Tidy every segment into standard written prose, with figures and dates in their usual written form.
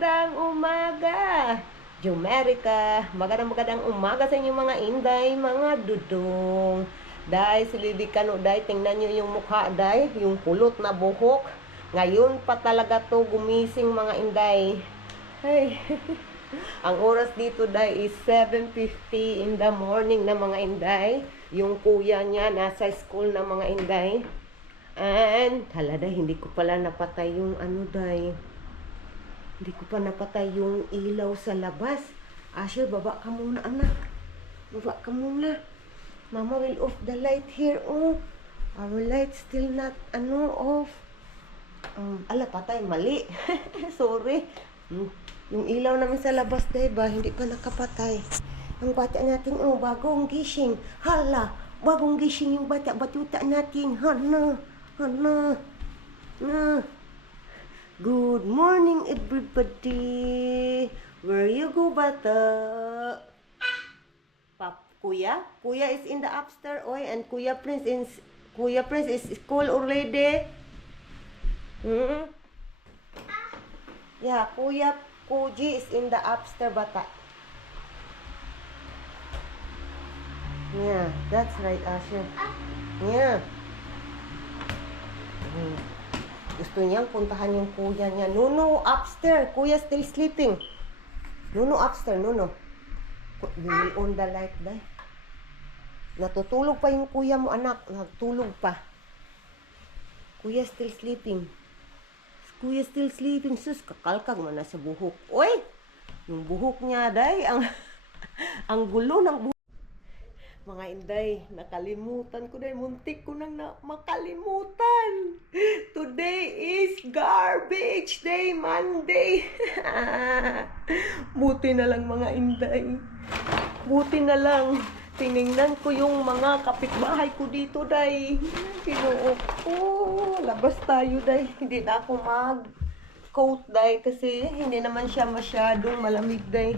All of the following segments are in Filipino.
magandang umaga! Jumerica, magandang umaga sa inyo mga inday, mga dudong. Day, sililikan o day, tingnan nyo yung mukha day, yung kulot na buhok. Ngayon pa talaga to gumising mga inday. Hey, ang oras dito day is 7:50 in the morning na mga inday. Yung kuya niya nasa school na mga inday. And, hala day, hindi ko pala napatay yung ano day. Hindi ko pa napatay yung ilaw sa labas. Asher, baba ka muna anak. Baba ka muna. Mama will off the light here. Oh, our light still not off. Ala, patay, mali. Sorry. Yung ilaw namin sa labas, diba? Hindi pa nakapatay. Ang bata natin, bagong gising. Hala, bagong gising yung batuta natin. Hana. Good morning, everybody. Where you go, bata? Kuya? Kuya is in the upstairs, oy, and Kuya Prince is school already. Yeah, Kuya Koji is in the upstairs, bata. Yeah, that's right, Asher. Yeah. Gusto niyang puntahan yung kuya niya. Nuno, upstairs. Kuya still sleeping. Nuno, upstairs. Nuno. We will on the light, day. Natutulog pa yung kuya mo, anak. Nagtulog pa. Kuya still sleeping. Kuya still sleeping. Sus, kakalkag mo na sa buhok. Oy! Yung buhok niya, day. Ang gulo ng buhok. Mga inday, nakalimutan ko dahil muntik ko nang makalimutan. Today is garbage day, Monday. Buti na lang mga inday. Buti na lang. Tiningnan ko yung mga kapitbahay ko dito, day. Ginoo ko. Labas tayo, day. Hindi na ako mag-coat, day. Kasi hindi naman siya masyadong malamig, day.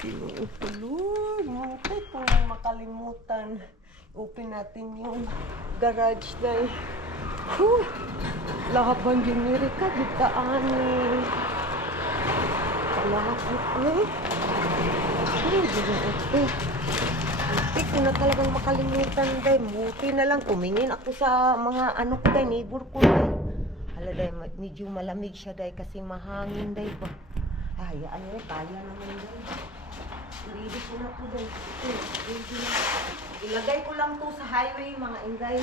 Ginoo ko, Lord. Muntik ko nang makalimutan. Open natin yung garage, day. Whew! Laban yung Amerika, gitaan ni. Palakot, eh. Muntik ko na talagang makalimutan, day. Buti na lang tumingin ako sa mga ko, day, neighbor ko, day. Hala, day, medyo malamig siya, day, kasi mahangin, day, ba. Hayaan nyo, kaya naman, day. Ready ko na po, day. Ilagay ko lang to sa highway, mga inday.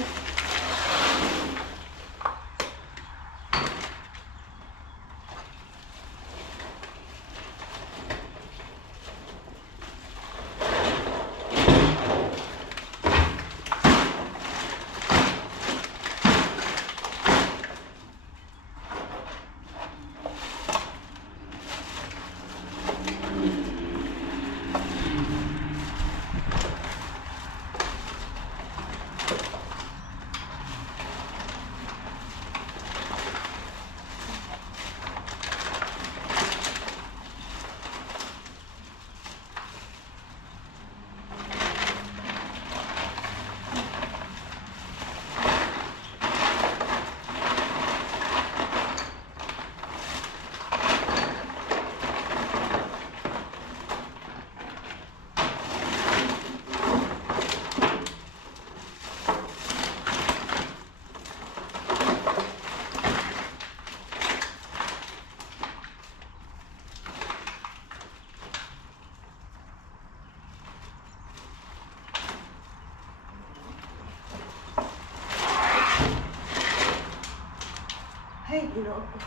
Ay, Ginoo ko.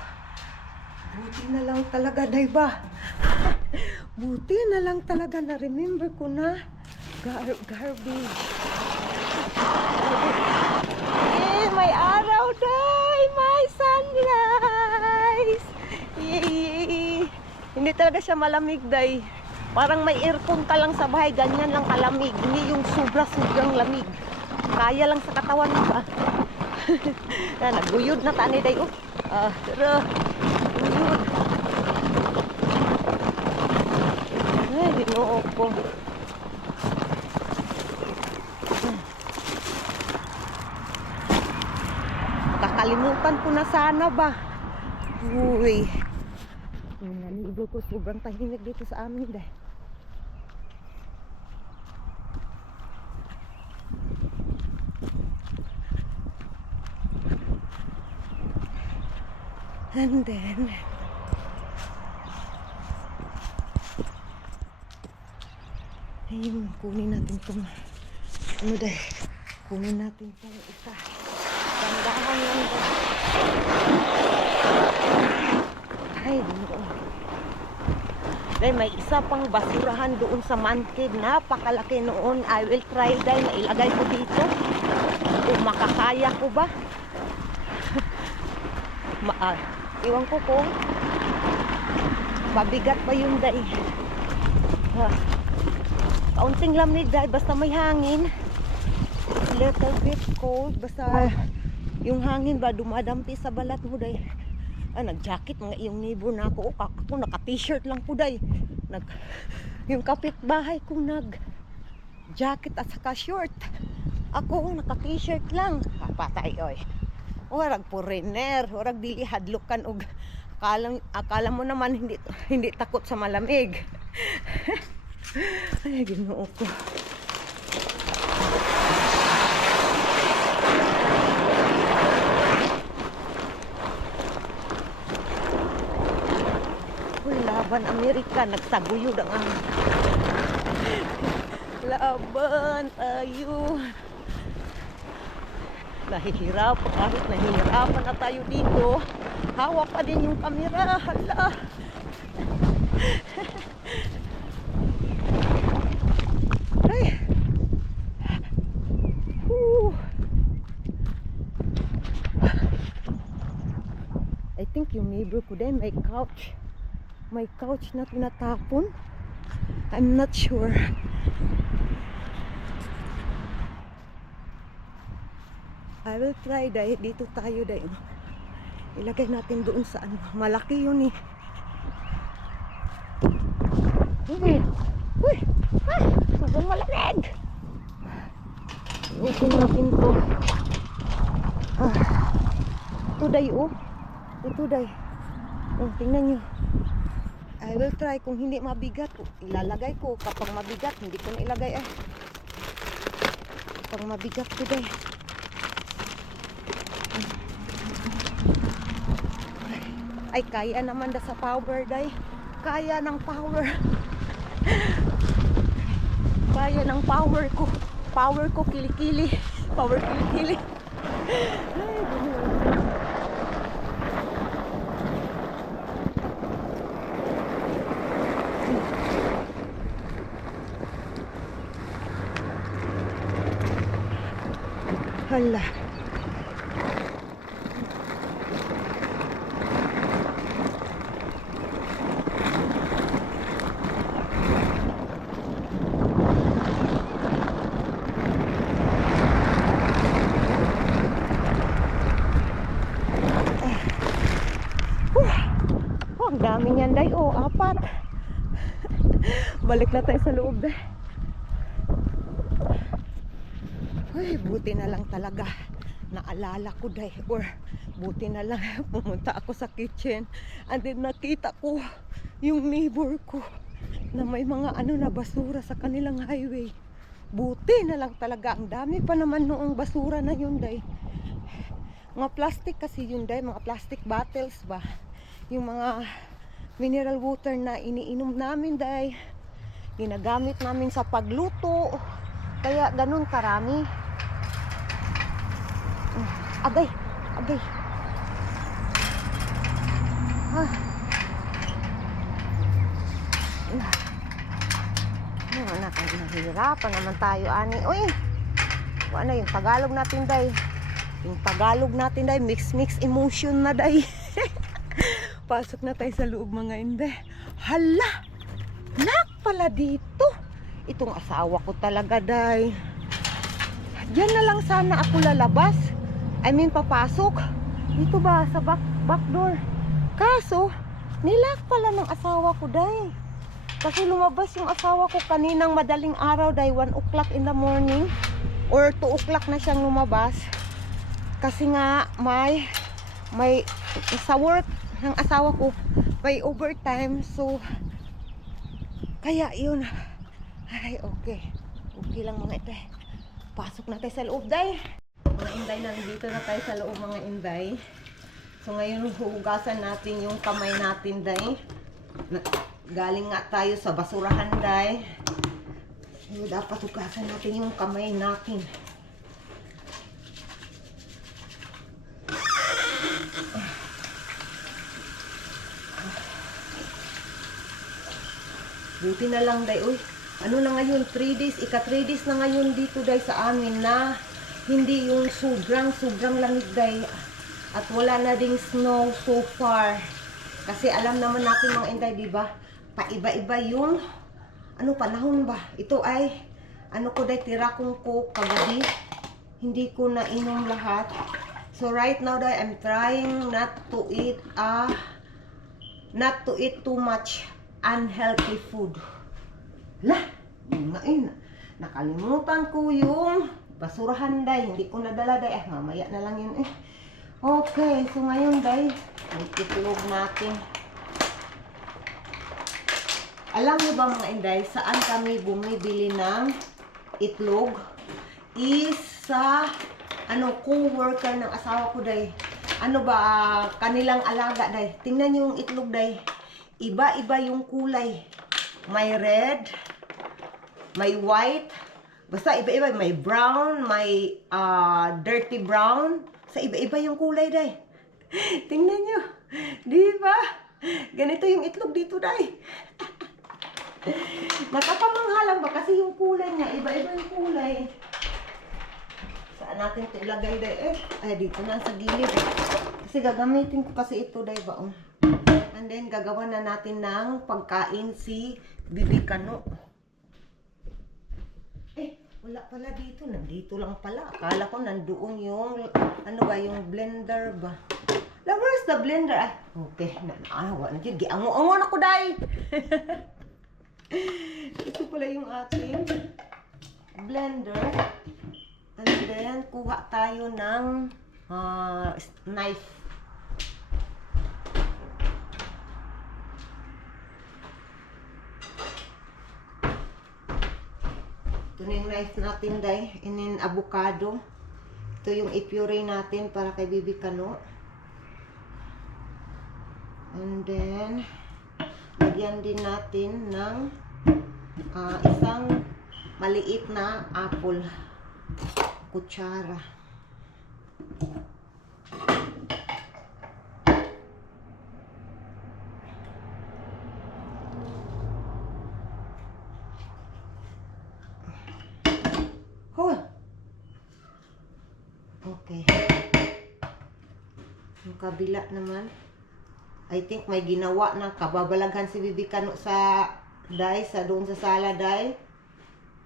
Buti na lang talaga, day ba? Buti na lang talaga na-remember ko na. Garbage. Eh, may araw, day! May sunrise! Yay! Hindi talaga siya malamig, day. Parang may aircon ka lang sa bahay, ganyan lang kalamig. Hindi yung sobra-sobrang lamig. Kaya lang sa katawan mo ba? Naguyod na tani, day. Pero, guyod. Ay, Ginoo ko. Kakalimutan ko na sana ba? Uy. Yung nalibol ko, sobrang tahimik dito sa amin dahil. And then ayun, kunin natin itong ano dahil, kunin natin itong isa. Tandahan lang dahil. Ay, doon. Dahil may isa pang basurahan doon sa man cave. Napakalaki noon. I will try dahil na ilagay ko dito. Kung makakaya ko ba. Iwan ko kung mabigat pa yun dahil. Kaunting lamig dahil basta may hangin. It's little bit cold. Basta yung hangin ba dumadampi sa balat mo dahil. Nag-jacket mga iyong neighbor na ako. Ako naka-t-shirt lang po day. Yung kapitbahay ko nag-jacket at saka short. Ako naka-t-shirt lang. Papatay oy. Warag foreigner, warag dili hadlukan og akala mo naman hindi takot sa malamig. Ay, Ginoo ko. Laban Amerika, nagsaguyod ang laban tayo. Kahit nahihirapan na tayo dito, hawak pa din yung kamera. Hala. Ay. I think yung neighbor ko din may couch. May couch na tinatapon. I'm not sure. I will try dahil dito tayo dahil. Ilagay natin doon sa ano. Malaki yun eh. Uy! Uy! Ah! Sobrang malamig! Iusin natin to. Ito day oh. Ito day. Tingnan nyo. I will try kung hindi mabigat, ilalagay ko. Kapag mabigat, hindi ko na ilagay Kapag mabigat ko day. Ay, kaya naman da sa power day. Kaya ng power. Kaya ng power ko. Power ko kilikili. Power kilikili. Ay, hala. Ang dami niyan day. Oh, 4. Balik na tayo sa loob day. Ay, buti na lang talaga naalala ko day, or buti na lang pumunta ako sa kitchen and then nakita ko yung neighbor ko na may mga na basura sa kanilang highway. Buti na lang talaga, ang dami pa naman noong basura na yun day. Mga plastic kasi yun day, mga plastic bottles ba, yung mga mineral water na iniinom namin day, ginagamit namin sa pagluto, kaya ganun karami. Agay, agay. Anak, nahihirapan naman tayo ani. Uy, ano yung Tagalog natin day? Yung Tagalog natin day, mix emotion na day. Pasok na tayo sa loob mga inde. Hala, nak pala dito. Itong asawa ko talaga day. Diyan na lang sana ako lalabas. I mean papasok. Dito ba sa back door. Kaso nilak pala ng asawa ko day. Kasi lumabas yung asawa ko kaninang madaling araw day, 1 o'clock in the morning or 2 o'clock na siyang lumabas. Kasi nga may sa work ng asawa ko may overtime. So, kaya yun. Ay, okay. Okay lang mga inday. Pasok na tayo sa loob, day. Mga inday, nandito na tayo sa loob, mga inday. So, ngayon hugasan natin yung kamay natin, day. Galing nga tayo sa basurahan, day. So, dapat hugasan natin yung kamay natin. Buti na lang, day. Uy, ano na ngayon, 3 days, ika-3 days na ngayon dito, day, sa amin na hindi yung sobrang lamig, day. At wala na ding snow so far. Kasi alam naman natin mga inday, di ba? Paiba-iba yung panahon ba? Ito ay ko day, tira kong coke kagabi. Hindi ko na inom lahat. So right now, day, I'm trying not to eat too much unhealthy food. Lah, nakalimutan ko yung basurahan, day. Hindi ko nadala, day. Mamaya na lang yun eh. Okay, so ngayon, day, itulog natin. Alam niyo ba mga inday, saan kami bumibili ng itlog? Is sa co-worker ng asawa ko, day. Kanilang alaga, day. Tingnan niyo yung itlog, day. Iba-iba yung kulay. May red, may white, basta iba-iba. May brown, may dirty brown. Sa iba-iba yung kulay, day. Tingnan nyo. Di ba? Ganito yung itlog dito, day. Nakapamanghalang ba? Kasi yung kulay niya, iba-iba yung kulay. Saan natin ito ilagay, day? Ay, dito na sa gilid. Kasi gagamitin ko kasi ito, day ba? And then, gagawa na natin ng pagkain si Bibi Kano. Wala pala dito. Nandito lang pala. Akala ko nandoon yung, yung blender ba? Where's the blender? Okay. Nanawa na dyan. Giango-ango na ko, day. Ito pala yung ating blender. And then, kuha tayo ng knife. Ito na yung knife natin, day. And avocado. Ito yung ipuree natin para kay Bibi Kano. And then, lagyan din natin ng isang maliit na apple. Kutsara. Okay. Yung kabila naman. I think may ginawa na kababalaghan si Bibi Kano sa doon sa sala, day.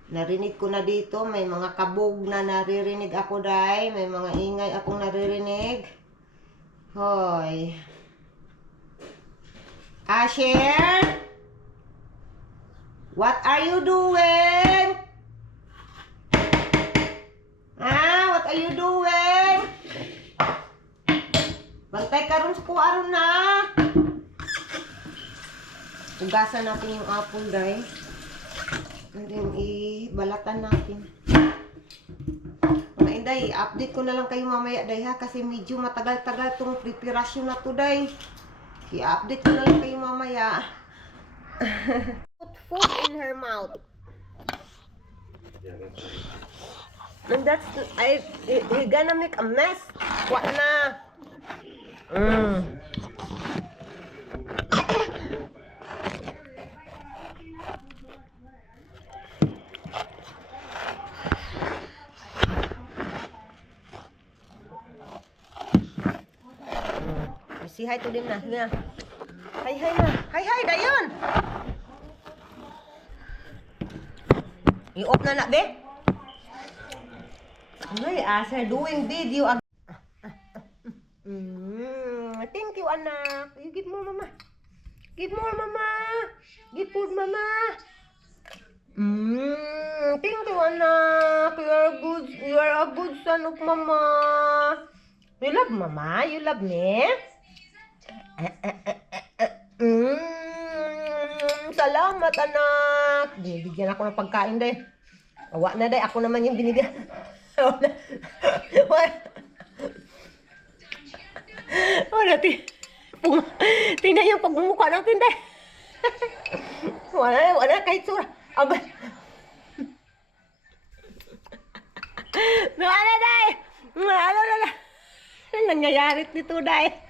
Narinig ko na dito. May mga kabog na naririnig ako, day. May mga ingay akong naririnig. Hoy. Asher? What are you doing? What are you doing? Bantay ka rin sa kuwaron na. Ugasan natin yung apple, day. And then, ibalatan natin. Mga inday, update ko na lang kayo mamaya, day, ha? Kasi medyo matagal-tagal itong preparasyon na to, day. I-update ko na lang kayo mamaya. Put food in her mouth. And that's, we're gonna make a mess. What na? Say hi to them na. Hi na. Hi, dayon. I-off na, be. Ay, Asher, doing video. Thank you, anak. You give more, mama. Give more, mama. Give food, mama. Thank you, anak. You are a good son of mama. You love mama? You love me? Salamat, anak. Binibigyan ako ng pagkain, day. Awa na, day. Ako naman yung binigyan. Wala. Wala. Tingnan yung pagmumukha natin, day. Wala. Kahit sura. Aba. Wala, day. Wala. Ano nangyayari dito, day?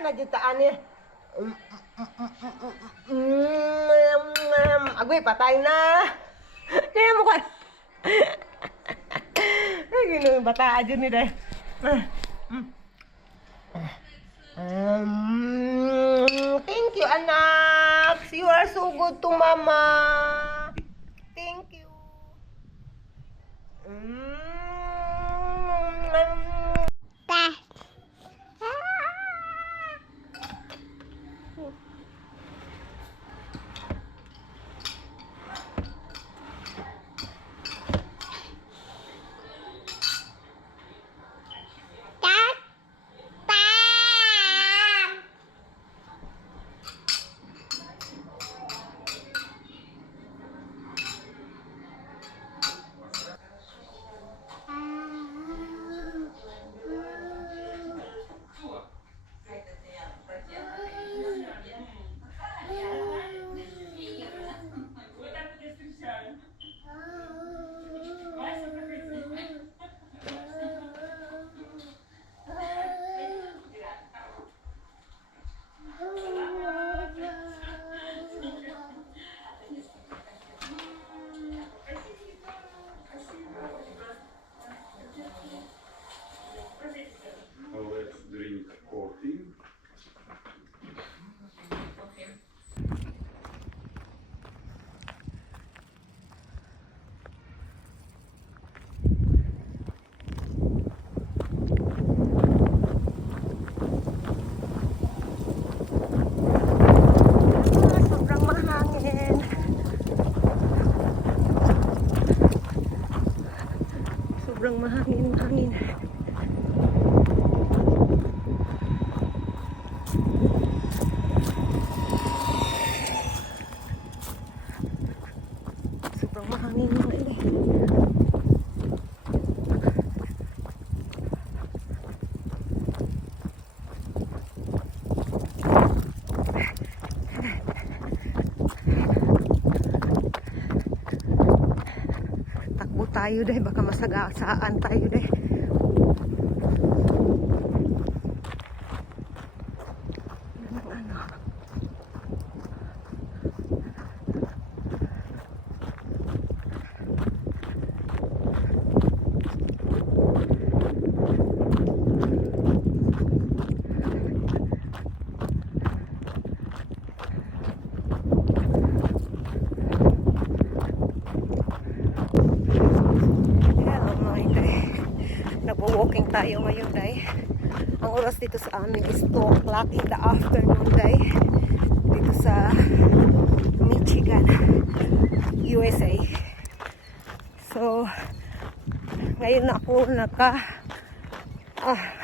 Nagitaan niya. Agoy, patay na. Tingnan mo ka. Ay, gano'ng bata dyan ni day. Thank you, anak. You are so good to mama. Thank you. Let's drink coffee. Sobrang mahangin. Sobrang mahangin. Sobrang mahangin mga ini. Takbo tayo deh, baka masagasaan tayo deh. Ano. Nagwo-walking tayo ngayon, day. Ang oras dito sa amin is 2 o'clock in the afternoon, day. Dito sa Michigan, USA. So, ngayon na ako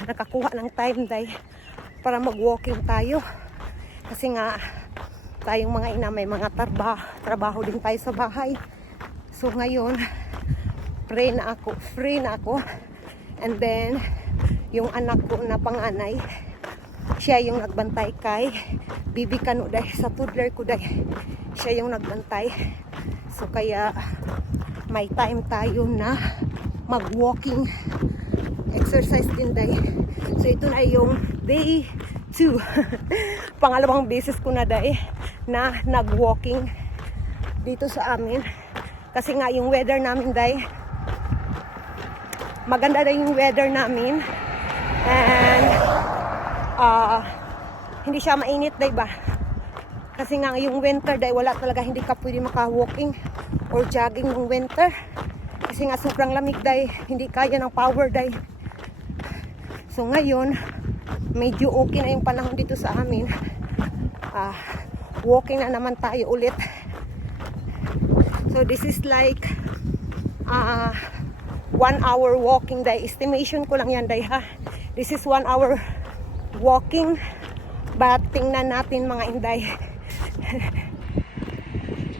nakakuha ng time, day, para mag-walking tayo. Kasi nga, tayong mga ina may mga trabaho din tayo sa bahay. So, ngayon, free na ako. And then, yung anak ko na panganay, siya yung nagbantay kay Bibi Kano dahil sa toddler ko dahil siya yung nagbantay. So, kaya may time tayo na mag-walking exercise din dahil. So, ito na yung day 2. Pangalawang beses ko na dahil na nag-walking dito sa amin. Kasi nga yung weather namin dahil maganda na yung weather namin. And hindi siya mainit, diba? Kasi nga yung winter, dahil wala talaga, hindi ka pwede maka-walking or jogging ng winter. Kasi nga sobrang lamig, dahil hindi kaya ng power, dahil. So ngayon, medyo okay na yung panahon dito sa amin. Walking na naman tayo ulit. So this is like 1 hour walking, day. Estimation ko lang yan, day, ha. This is 1 hour walking tingnan natin mga inday.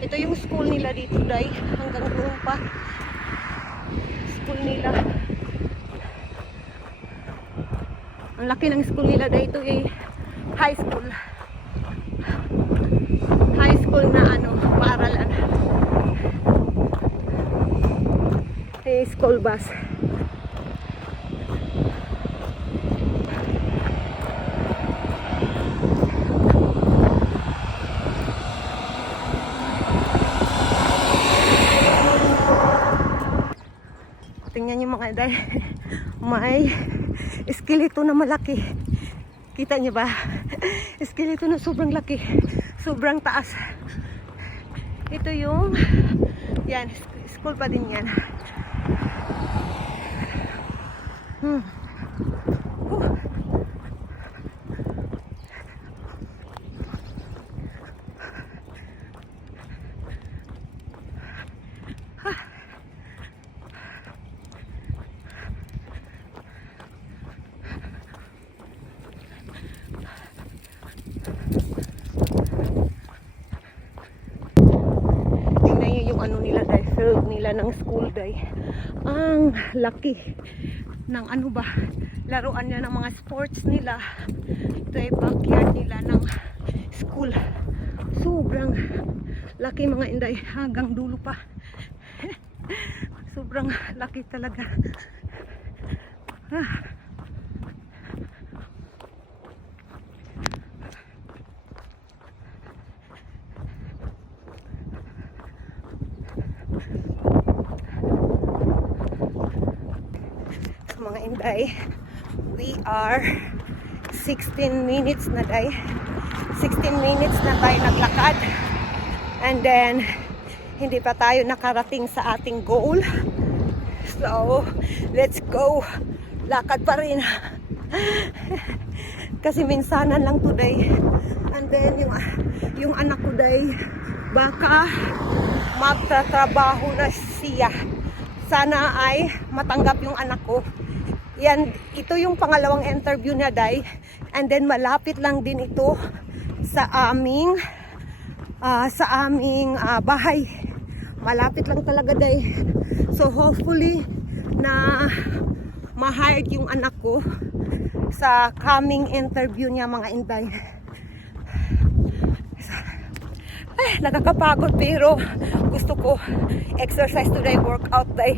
Ito yung school nila dito, day. Hanggang doon pa. School nila. Ang laki ng school nila, day. Ito ay high school. High school na ano, paaralan. School bus. Tingnan niyo mga inday. May eskelito na malaki. Kita niyo ba? Eskelito na sobrang laki. Sobrang taas. Ito yung yan, school pa din yan. Tingnan niyo yung ano nila, day, field nila ng school, day. Ang laki ng ano ba, laruan nila ng mga sports nila. Ito ay backyard nila ng school. Sobrang laki mga inday, hanggang dulo pa. Sobrang laki talaga. Mga inday, we are 16 minutes na day. 16 minutes na tayo naglakad. And then, hindi pa tayo nakarating sa ating goal. So, let's go. Lakad pa rin. Kasi minsanan lang today. And then, yung anak ko day, baka magtatrabaho na siya. Sana ay matanggap yung anak ko. Yan, ito yung pangalawang interview niya, day. And then malapit lang din ito sa aming bahay. Malapit lang talaga, day. So hopefully na ma-hired yung anak ko sa coming interview niya, mga inday. Ay, nakakapagod pero gusto ko exercise today, workout day.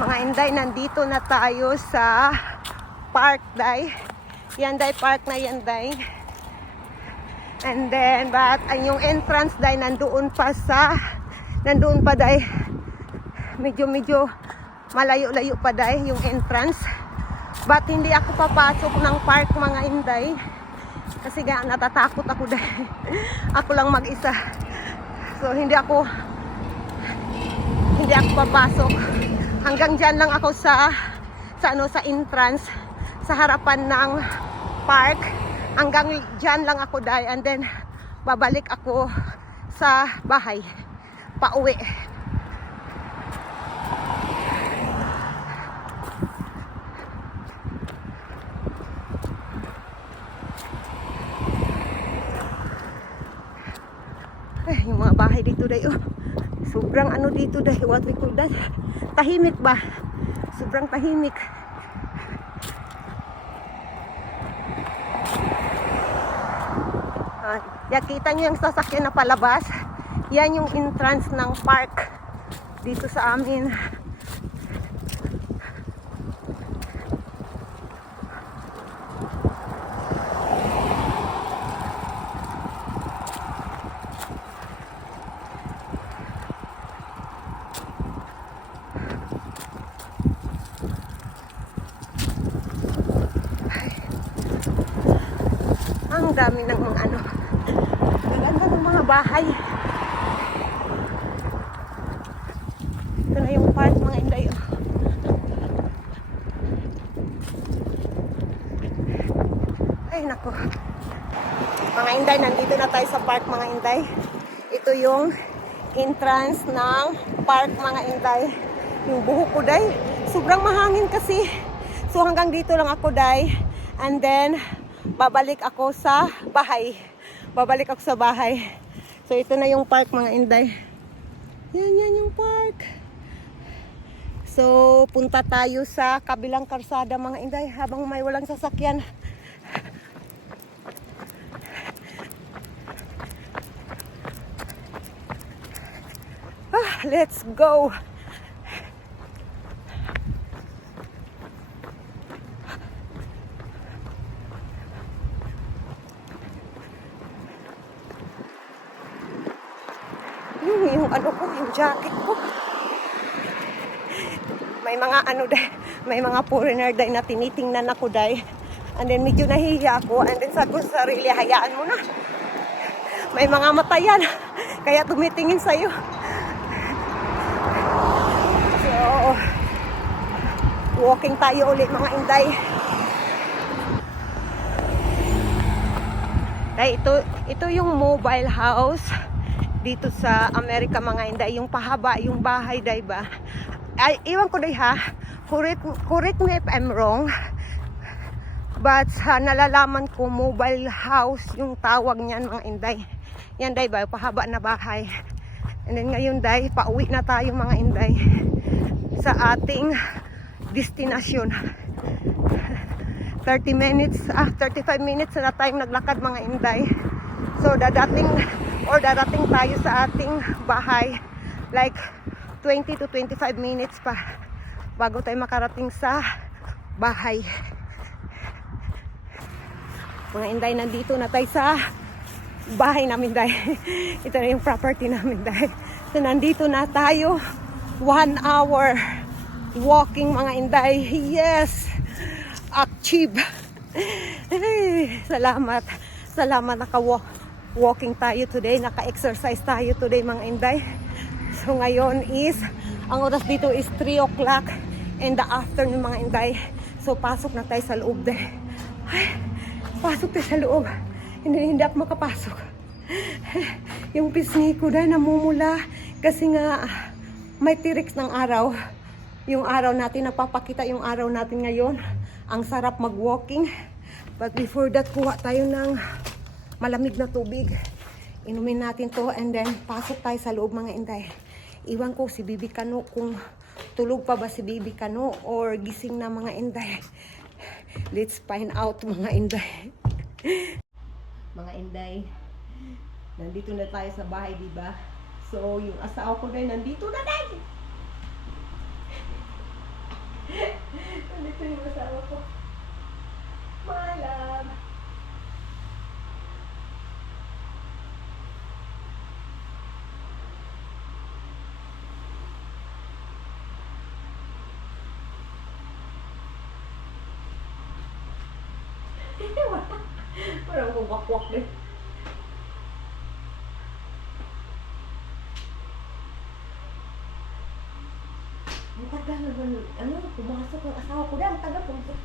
Mga inday, nandito na tayo sa park, day. Yan, day, park na yan, day. And then, but yung entrance, day, nandoon pa, day. Medyo malayo-layo pa, day, yung entrance. But hindi ako papasok ng park, mga inday. Kasi nga, natatakot ako, day. Ako lang mag-isa. So, hindi ako papasok. Hanggang dyan lang ako sa entrance, sa harapan ng park. Hanggang dyan lang ako, day. And then, babalik ako sa bahay. Pauwi. Yung mga bahay dito, day. Oh, sobrang ano dito, day. What we call that? Tahimik ba? Sobrang tahimik. Kita nyo yung sasakyan na palabas. Yan yung entrance ng park dito sa amin. Ang dami ng mga ano. Gaganda ng mga bahay. Ito na yung park, mga inday. Ay, nako. Mga inday, nandito na tayo sa park, mga inday. Ito yung entrance ng park, mga inday. Yung buhok ko, day. Sobrang mahangin kasi. So, hanggang dito lang ako, day. And then, babalik ako sa bahay. Babalik ako sa bahay. So ito na yung park mga inday. Yan yung park. So punta tayo sa kabilang karsada mga inday habang may walang sasakyan. Let's go. Yung ano ko, yung jacket ko. May mga ano dahil, may mga foreigner dahil na tinitingnan ako dahil. And then medyo nahihiya ako. And then sabi ko sa sarili, hayaan mo na. May mga mata yan. Kaya tumitingin sa'yo. So, walking tayo ulit mga inday. Dahil ito yung mobile house dito sa Amerika mga inday. Yung pahaba, yung bahay dahil ba? Ay, iwan ko dahil ha. Correct me if I'm wrong. But nalalaman ko mobile house yung tawag niyan mga inday. Yan dahil ba? Pahaba na bahay. And then ngayon dahil pauwi na tayo mga inday sa ating destinasyon. 35 minutes na tayong naglakad mga inday. So darating tayo sa ating bahay like 20 to 25 minutes pa bago tayo makarating sa bahay. Mga inday, nandito na tayo sa bahay namin dahil ito na yung property namin dahil. So nandito na tayo 1 hour walking mga inday. Yes, achieve. Salamat naka-walking tayo today, naka-exercise tayo today mga inday. So ngayon is ang oras dito is 3 o'clock in the afternoon mga inday. So pasok na tayo sa loob dahil. Pasok tayo sa loob. Hindi ako makapasok. Yung pisngi ko dahil namumula kasi nga may tirik ng araw. Yung araw natin, napapakita yung araw natin ngayon. Ang sarap mag-walking. But before that, kuha tayo ng malamig na tubig. Inumin natin to and then pasok tayo sa loob mga inday. Iwan ko si Bibi Kano kung tulog pa ba si Bibi Kano or gising na mga inday. Let's find out mga inday. Mga inday, nandito na tayo sa bahay, diba? So, yung asawa ko dahil nandito na dahil. Nandito yung asawa ko. My love. Parang kumakwak din. Ang tagal naman, pumasok ang asawa ko dahil, ang tagal pumasok.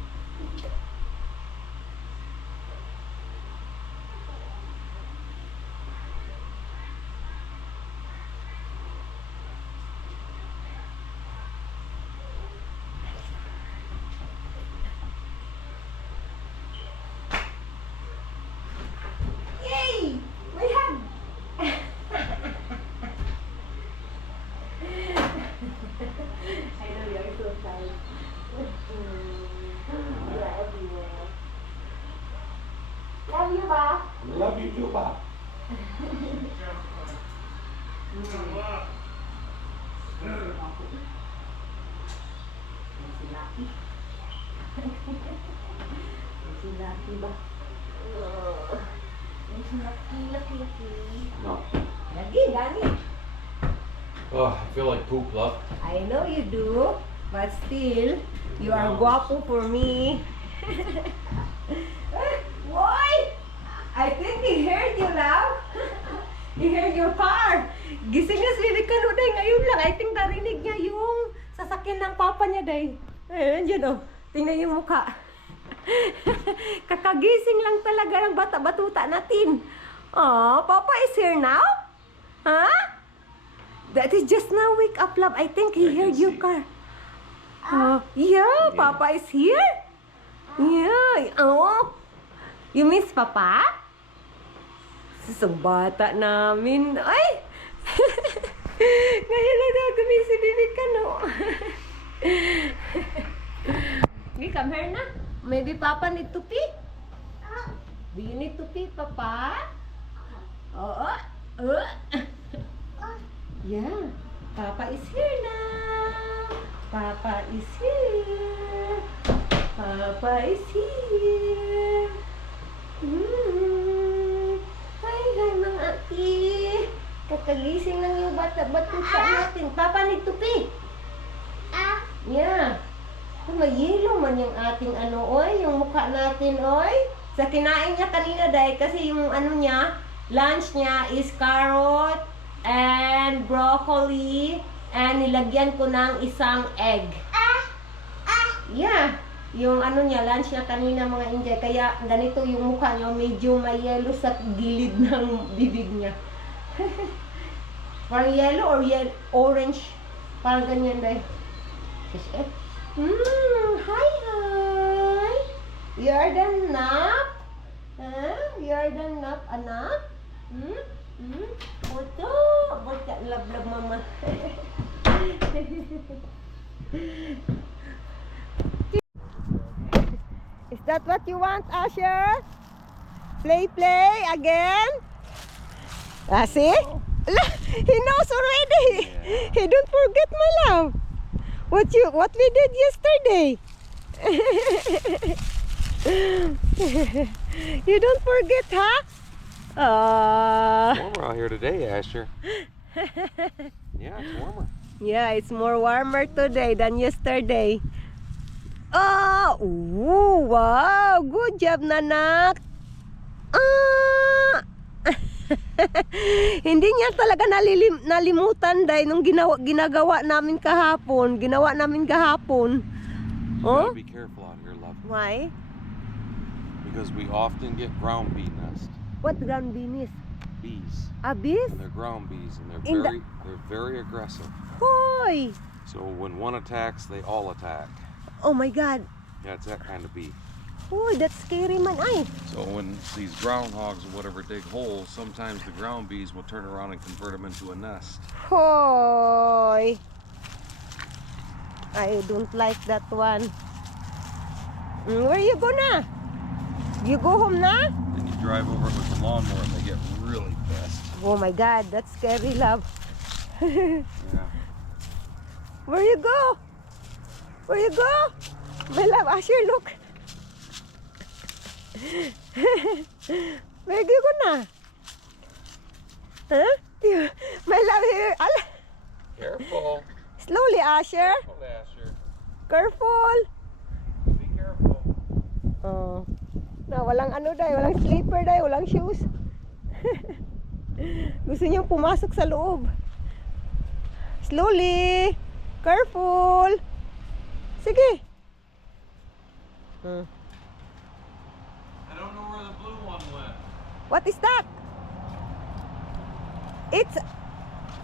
Love you ba? Love you too, ba? Si Lucky ba? Si Lucky. No. Lagi. Oh, I feel like poop, love. I know you do, but still, you are guapo for me. Boy! I think he heard you, love. He heard your car. Gising na si Ricardo day ngayon lang. I think narinig niya yung sasakyan ng papa niya day. Andiyan oh. Tingnan yung mukha. Kakagising lang talaga ng bata-batuta natin. Oh, Papa is here now? Huh? That is just now wake up, love. I think he heard your car. Yeah, Papa is here. Yeah. Oh. You miss Papa? Susang bata namin. Ay! Ngayon lang daw gumising si Bibi ka, no? Okay, come here na. Maybe Papa need to pee? Do you need to pee, Papa? Oo. Yeah. Papa is here now. Papa is here. Papa is here. Hi, mga aki. Kakagising lang yung bata-batuta natin. Papa need to pee. Yeah. May yelo man yung ating oy, yung mukha natin, oy. Sa kinain niya kanina, dahil kasi yung niya, lunch niya is carrot and broccoli and nilagyan ko ng isang egg. Yeah. Yung niya, lunch niya kanina mga Inday. Kaya ganito yung mukha niya, medyo may yellow sa gilid ng bibig niya. Parang yellow or orange. Parang ganyan dahil. Hi. You are the nap? Huh? You are the nap, anak? Boto. Love mama. Is that what you want, Asher? Play again? See? He knows already. Yeah. He don't forget, my love. What we did yesterday. You don't forget, huh? Warmer out here today, Asher. Yeah, it's warmer. Yeah, it's more warmer today than yesterday. Oh, ooh, wow, good job, nanak. Hindi niya talaga nalimutan dahil nung ginagawa namin kahapon. You gotta be careful out here, love. Why? Because we often get ground bee nest. What ground bees? Bees. Bees? And they're ground bees, and In they're very aggressive. Hoy! So when one attacks, they all attack. Oh my God. Yeah, it's that kind of bee. Hoy, that's scary man ay. So when these groundhogs or whatever dig holes, sometimes the ground bees will turn around and convert them into a nest. Hoy! I don't like that one. Where you go na? You go home na? Then you drive over it with the lawnmower and they get really pissed. Oh my God, that's scary, love. Yeah. Where you go? Where you go? My love, Asher, look. Where you go na? Huh? My love, here. Careful. Slowly, Asher. Careful, Asher. Careful. Be careful. Oh. Na, walang walang slipper walang shoes. Gusto niyang pumasok sa loob. Slowly. Careful. Sige. I don't know where the blue one went. What is that? It's...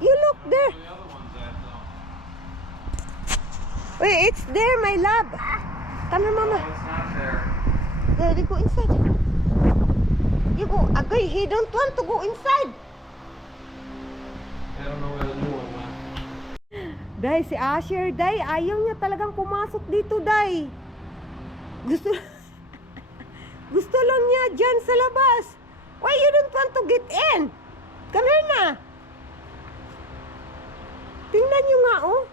You look there. Where the other one's at, though. Wait, it's there, my love. Come here, mama. Oh, it's not there. There, you go inside. You go. Agay, he don't want to go inside. I don't know where the new one went. Day, si Asher, Day, ayaw niya talagang pumasok dito, Day. Gusto lang niya dyan sa labas. Why you don't want to get in? Come here na. Tingnan niyo nga, oh.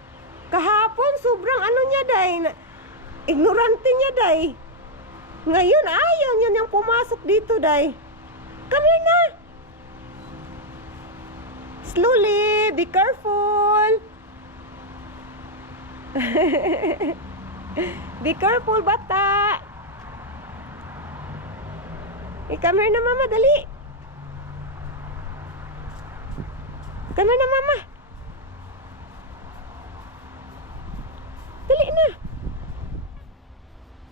Kahapon, sobrang niya, Day. Ignorante niya, Day. Ngayon, ayaw niya niyang pumasok dito, Day. Come here na. Slowly, be careful. Be careful, bata. Come here na, mama, dali. Come here na, mama. Dali na.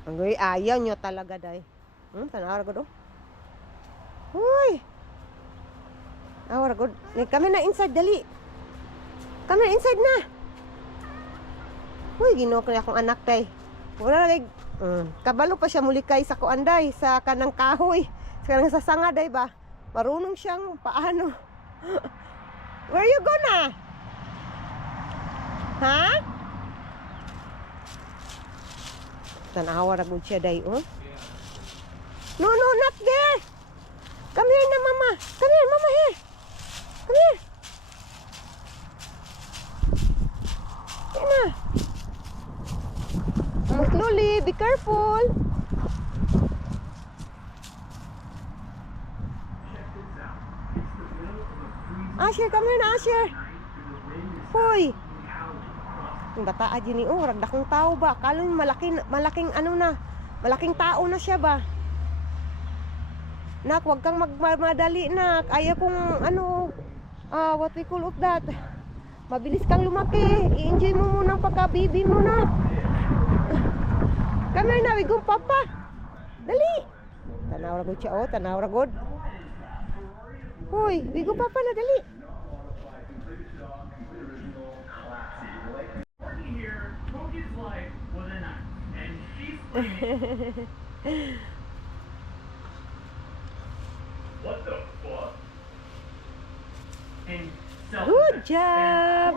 Anggoy, ayaw nyo talaga, Day. Tanawar ko do. Uy. Awar ko. Come na inside, dali. Come na inside na. Uy, ginokri akong anak, Day. Wala lagi. Kabalo pa siya mulikay sa kuanday, sa kanang kahoy. Sekarang sa sanga, day ba? Marunong siyang paano. Where you gonna? Ha? Tanawa na gud siya, day, oh. No, no, not there. Come here na, mama. Come here, mama, here. Come here. Here na. Slowly, be careful. Asher, come here na, Asher. Hoy. Yung bata aja ni, oh, ragdakong tao ba? Kalong malaking ano na. Malaking tao na siya ba? Nak, wag kang magmadali, nak. Ayaw kong ano, what we call of that. Mabilis kang lumaki. I-enjoy mo muna ang pagka-baby mo na. Come here na, wigong papa. Dali. Tanaw ragod siya, oh, tanaw ragod. Hoy, wigong papa na, dali. What the fuck? And Good job.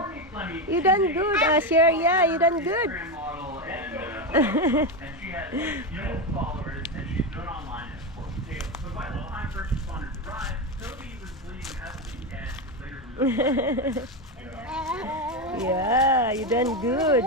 You done good, Asher. Yeah, you done good. model and she has millions of followers and she's known online as Corky Taylor. So by the time first responders arrived, Toby was bleeding heavily and later losing. Yeah, you done good.